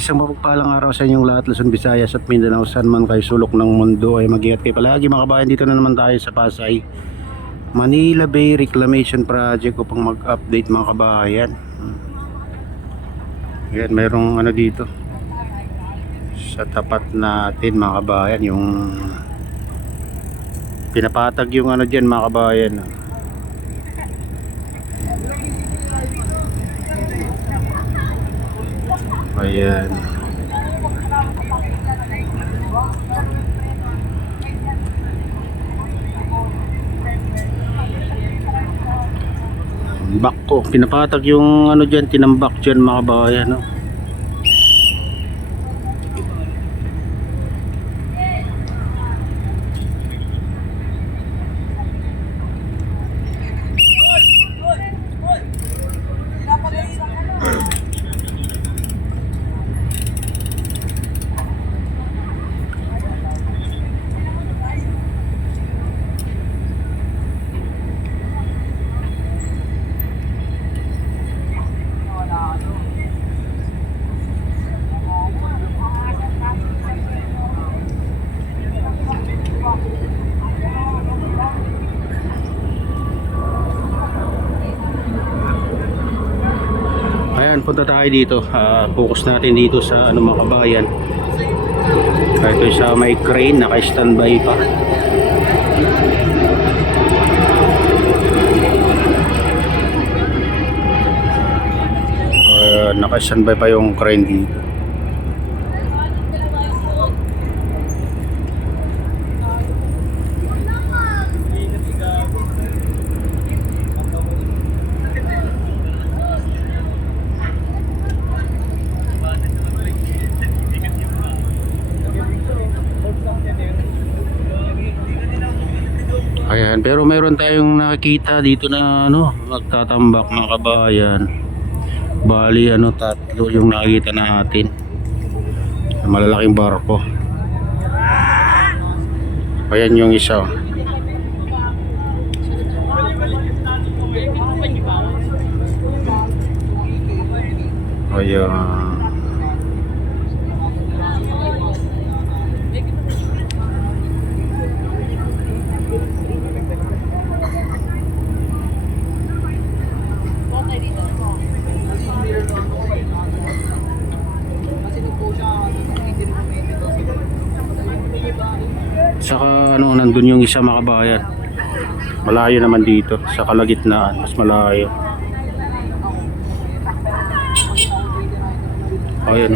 Isang mapagpalang araw sa inyong lahat, Luzon, Visayas at Mindanao, saan man kayo sulok ng mundo ay mag-iingat kayo palagi mga kabayan. Dito na naman tayo sa Pasay, Manila Bay Reclamation Project upang mag-update mga kabayan. Yan, mayroong ano dito sa tapat natin mga kabayan, yung pinapatag yung ano dyan mga kabayan. Ayan. Bak ko, pinapatag yung ano dyan, tinambak dyan mga kabayan, no? Ayan, punta tayo dito. Focus natin dito sa ano mga kabayan. Ito sa may crane, naka-standby pa. Naka-standby pa yung crane dito. Ayan, pero meron tayong nakikita dito na ano, magtatambak mga kabayan. Bali ano, tatlo yung nakikita natin. Malalaking barko. Ayan yung isa. Ayan. Saka ano, nandun yung isa mga kabayan. Malayo naman dito sa kalagitnaan, mas malayo. Ayan.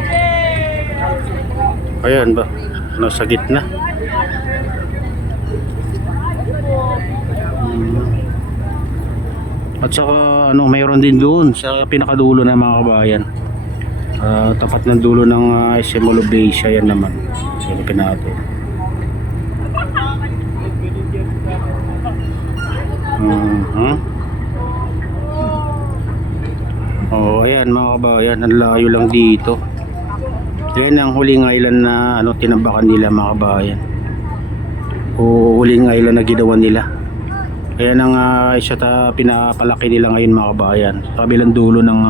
Ayan ba? Nasa gitna. At saka ano, mayroon din doon sa pinakadulo ng mga kabayan. Tapat ng dulo ng SM Olobesia, yan naman. Silipin natin. Oh, ayan mga kabayan, ang layo lang dito. Yan ang huling island na ano, tinambakan nila mga kabayan. O huling island na ginawa nila. Ayan ang isa pinapalaki nila ngayon mga kabayan. Sa kabilang dulo ng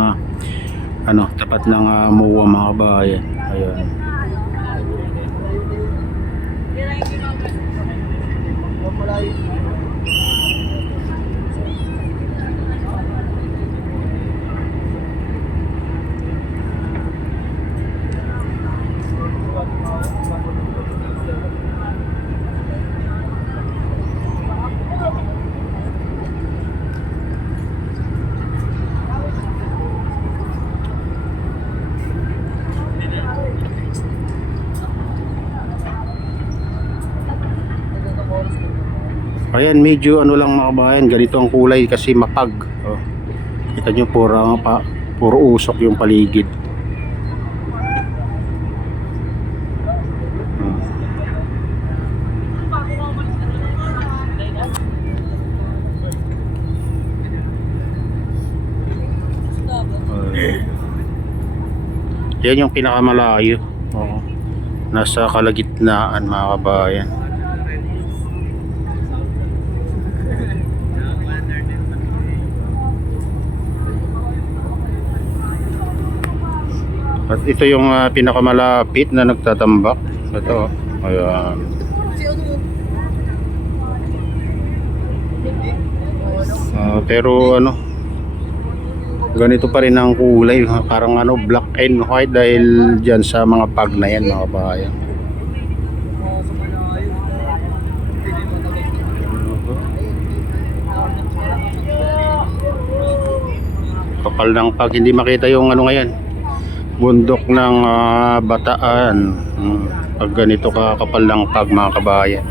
ano, tapat ng MOA mga kabayan. Ayan. Ayan, medyo ano lang mga kabayan, ganito ang kulay kasi mapag. Oh. Kita nyo, puro usok yung paligid. Yan yung pinakamalayo. Oh. Nasa kalagitnaan mga kabayan. At ito yung pinakamalapit na nagtatambak. Ito. Ayan. Pero ano, ganito pa rin ang kulay, parang ano, black and white dahil dyan sa mga pag na yan mga kabayan. Kapal ng pag, hindi makita yung ano ngayon, bundok ng Bataan. Pag ganito ka kapal ng pag mga kabayan.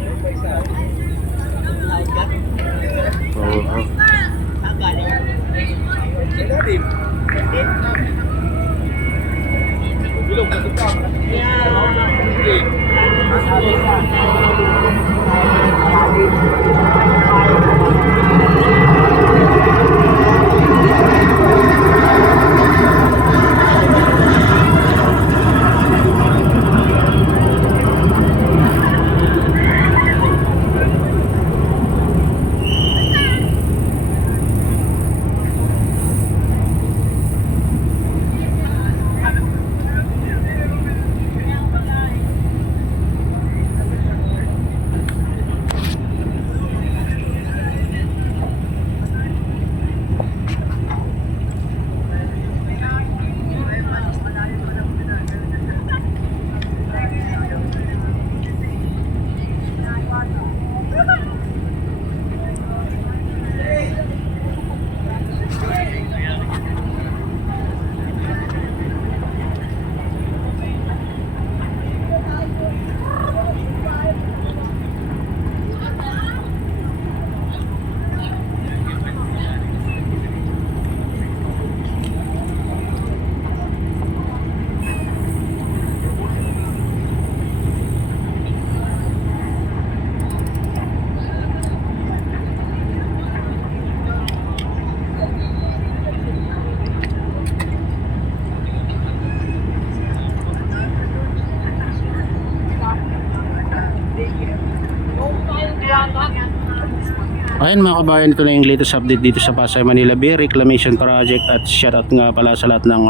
Ayan mga kabayan, ito na yung latest update dito sa Pasay Manila Bay Reclamation Project. At shoutout nga pala sa lahat ng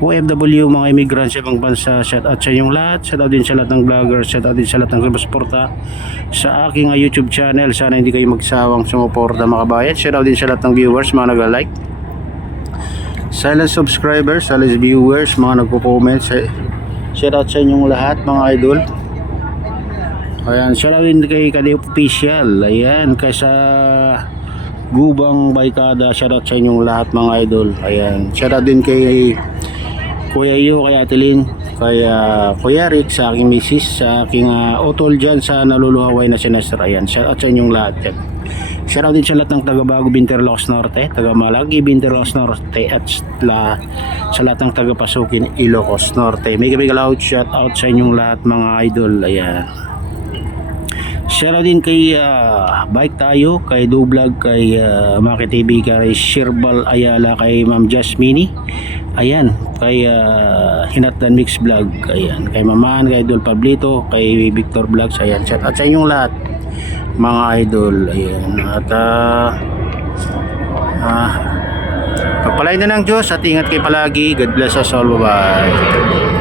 OFW, mga immigrants sa ibang bansa. Shoutout sa inyong lahat, shoutout din sa lahat ng vloggers, shoutout din sa lahat ng sumusuporta sa aking YouTube channel. Sana hindi kayo magsawang sumuporta mga kabayan. Shoutout din sa lahat ng viewers, mga nag-like, silent subscribers, silent viewers, mga nagpo-comment. Shoutout sa inyong lahat mga idol. Ayan, shoutout din kay Kade Official. Ayan, kay sa Gubang Baykada. Shoutout sa inyong lahat mga idol. Ayan, shoutout din kay Kuya Iyo, kay Atelin, kay Kuya Rick, sa aking misis, sa aking utol dyan sa naluluhaway na sinastra. Ayan, shoutout sa inyong lahat dyan. Shoutout din sa lahat ng taga Bago Binterlocos Norte, taga Malagi Binterlocos Norte, at sa lahat ng taga Pasukin Ilocos Norte. May loud shoutout sa inyong lahat mga idol. Ayan. Share din kay Bike Tayo, kay Dublog, kay Maki TV, kay Shirbal Ayala, kay Ma'am Jasmine. Ayan, kay Hinatdan Mix Vlog. Ayan, kay Maman, kay Idol Pablito, kay Victor Vlogs. Ayan, shout out sa inyong lahat mga idol. Ayan, at pagpalain na ng Diyos at ingat kayo palagi. God bless us all. Bye bye.